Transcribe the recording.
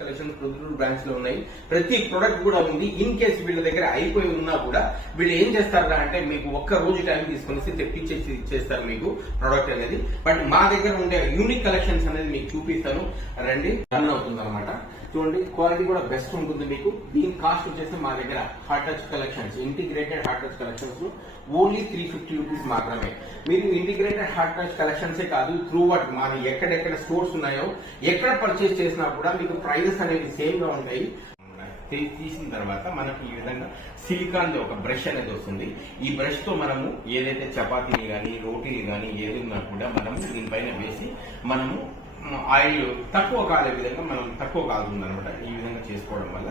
Collection Proddatur branch లో ఉన్నాయి. ప్రతి ప్రొడక్ట్ కూడా ఉంది. ఇన్ కేసు వీళ్ళ దగ్గర అయిపోయి ఉన్నా కూడా వీళ్ళు ఏం చేస్తారా అంటే మీకు ఒక్క రోజు టైం తీసుకొని తెప్పించేసి ఇచ్చేస్తారు మీకు ప్రొడక్ట్ అనేది. బట్ మా దగ్గర ఉండే యూనిక్ కలెక్షన్స్ అనేది మీకు చూపిస్తాను రండి. రన్ అవుతుంది అనమాట. చూడండి క్వాలిటీ కూడా బెస్ట్ ఉంటుంది మీకు. దీని కాస్ట్ వచ్చేసి మా దగ్గర heart touch collections, integrated heart touch collections only 350 rupees మాత్రమే. మీరు ఇంటిగ్రేటెడ్ హార్ట్ టచ్ కలెక్షన్సే కాదు, త్రూ అవుట్ మన ఎక్కడెక్కడ స్టోర్స్ ఉన్నాయో ఎక్కడ పర్చేస్ చేసినా కూడా మీకు ప్రైజెస్ అనేవి సేమ్ గా ఉంటాయి. తీసిన తర్వాత మనకి ఈ విధంగా సిలికాన్ ఒక బ్రష్ అనేది వస్తుంది. ఈ బ్రష్ తో మనము ఏదైతే చపాతీని గానీ రోటీని గానీ ఏది ఉన్నా కూడా మనము దీనిపైన వేసి మనము ఆయిల్ తక్కువ కాలే విధంగా మనం తక్కువ కాలుతుంది అనమాట. ఈ విధంగా చేసుకోవడం వల్ల